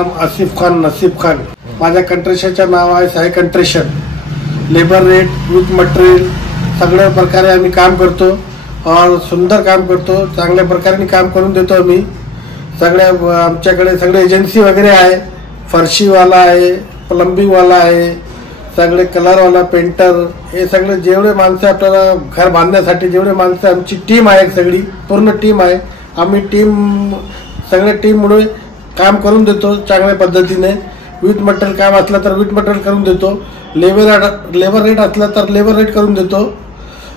नाम आसिफ खान नसीब खान। माझ्या कंट्रेशनचे नाव आहे Sai construction. Labour rate with material सगळ्या प्रकारे आम्ही काम करतो और सुंदर काम करतो, चांगल्या प्रकारे काम करून देतो आम्ही। सगळ्या आमच्याकडे सगळे एजन्सी वगैरे आहे, फरशीवाला आहे, प्लंबिंग वाला आहे, सगळे कलरवाला, पेंटर, हे सगळे जेवढे माणसं आपल्याला घर बांधण्यासाठी जेवढे माणसं आमची टीम आहे, सगळी पूर्ण टीम आहे। आम्ही सगळे टीम मिळून काम करून देतो चांगल्या पद्धतीने। विथ मटेरियल काम असलं तर विथ मटेरियल करून देतो, लेबर रेट असलं तर लेबर रेट करून देतो।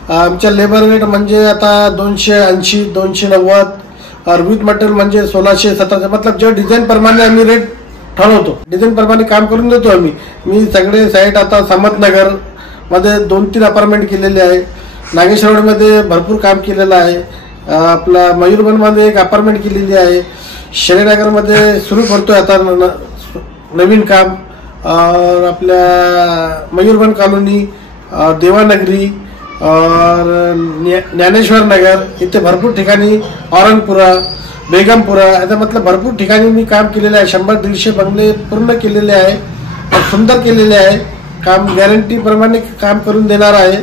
आमच्या लेबर रेट म्हणजे आता 280 290 और विथ मटेरियल म्हणजे 1600 1700, मतलब जो डिझाईन प्रमाणे आम्ही रेट ठरवतो, डिझाईन प्रमाणे काम करून देतो आम्ही। मी सगळे साईट आता समतनगर मध्ये 2-3 अपार्टमेंट केलेले आहे, नागेश्वर मध्ये भरपूर काम केलेलं आहे, आपला मयूरबन मध्ये एक अपार्टमेंट केलेली आहे, श्रीनगर मध्ये सुरू करतोय आता नवीन काम, और आपल्या मयूरबन कॉलोनी, देवानगरी और ज्ञानेश्वर नगर इथे भरपूर ठिकाणी, औरंगपुरा, बेगमपुरा, याचा मतलब भरपूर ठिकाणी मी काम केलेलं आहे। 100-150 बंगले पूर्ण केलेले आहे और सुंदर केलेले आहे काम। गॅरंटी प्रमाणे काम करून देणार आहे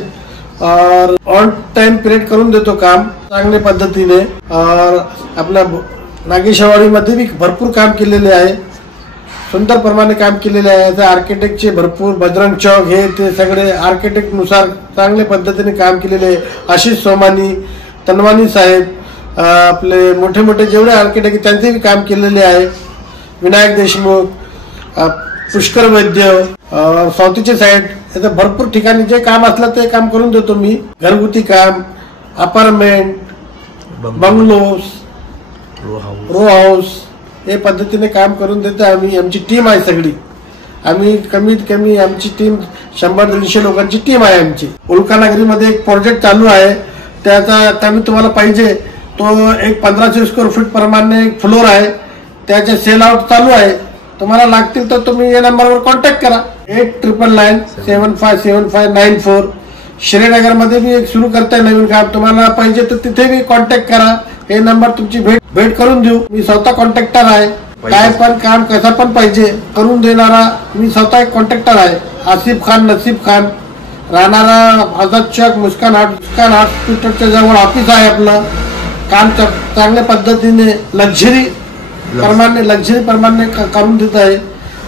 और ऑन टाइम पिरियड करून देतो काम चांगल्या पद्धतीने। और आपल्या नागेशवाडी मध्ये भी भरपूर काम केलेले आहे, सुंदर प्रमाणे काम केलेले आहे। आर्किटेक्टचे भरपूर बजरंग चौक हे ते सगळे आर्किटेक्ट नुसार चांगल्या पद्धतीने काम केलेले आहे। आशिष सोमानी, तनवानी साहेब, आपले मोठे मोठे जेवढे आर्किटेक्ट त्यांचे भी काम केलेले आहे। विनायक देशमुख, पुष्कर वैद्य, सावतीचे साईड, याचा भरपूर ठिकाणी जे काम असलं ते काम करून देतो मी। घरगुती काम, अपार्टमेंट, बंगलोज, रो हाऊस, हे पद्धतीने काम करून देतो आम्ही। आमची टीम आहे सगळी, आम्ही कमीत कमी आमची टीम 100-150 लोकांची टीम आहे आमची। उल्कानगरीमध्ये एक प्रोजेक्ट चालू आहे, त्याचा कमी तुम्हाला पाहिजे तो एक 1500 स्क्वेअर फीट प्रमाणे एक फ्लोर आहे, त्याचे सेल आउट चालू आहे। तुम्हाला लागतील तर तुम्ही या नंबरवर कॉन्टॅक्ट करा, 8999757594। श्रीनगर मध्ये भी एक सुरू करताय नवीन काम, तुम्हाला पाहिजे तर तिथे भी कॉन्टॅक्ट करा, हे नंबर तुमची भेट करून देऊ। मी स्वतः कॉन्ट्रॅक्टर आहे, काय पण काम कसं पण पाहिजे करून देणारा मी स्वतः एक कॉन्ट्रॅक्टर आहे। आसिफ खान नसीब खान, राहणारा आझाद चौक, मुस्कान हॉस्पिटलच्या जवळ ऑफिस आहे आपलं। काम चांगल्या पद्धतीने लक्झरी प्रमाणे करून देत आहे।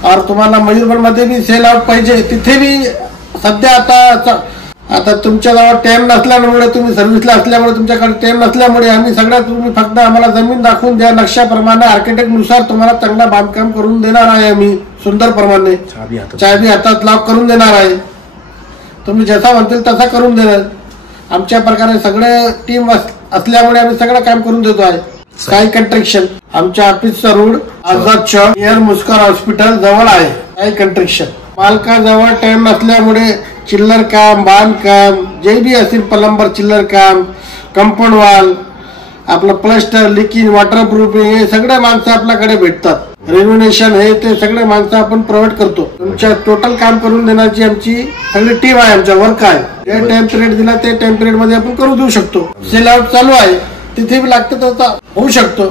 और तुम्हाला मयूरबन मध्ये भी सेल आउट पाहिजे तिथे भी सध्या आता तुमच्याजवळ टाइम नसल्यामुळे, तुम्ही सर्व्हिसला असल्यामुळे, तुमच्याकडे टाइम नसल्यामुळे आम्ही सगळ्यात तुम्ही फक्त आम्हाला जमीन दाखवून द्या, नक्षाप्रमाणे आर्किटेक्ट नुसार तुम्हाला चांगला बांधकाम करून देणार आहे आम्ही। सुंदर प्रमाणे चाबी हातात लॉक करून देणार आहे, तुम्ही जसा म्हणतील तसा करून देणार। आमच्या प्रकारे सगळे टीम असल्यामुळे आम्ही सगळं काम करून देतो आहे। साई कंस्ट्रक्शन, आमच्या ऑफिसचा रोड आझाद चौक नियर मुस्कान हॉस्पिटल जवळ आहे। साई कंस्ट्रक्शन मालकाजवळ टाइम नसल्यामुळे चिल्लर काम, बांधकाम जे भी असेल, प्लंबर चिल्लर काम, कंपाऊंड वॉल, आपलं प्लास्टर, लिकिंग, वॉटरप्रूफिंग, हे सगळे माणसं आपल्याकडे भेटतात। रेन्युनेशन हे ते सगळे माणसं आपण प्रोव्हाइड करतो। तुमच्या टोटल काम करून देण्याची आमची सगळी टीम आहे, आमच्या वर्क आहे। जे टाइम पिरियड दिला ते टाइम पिरियड मध्ये आपण करून देऊ शकतो। सेल आउट चालू आहे, तिथे भी लागतं तर होऊ शकतो।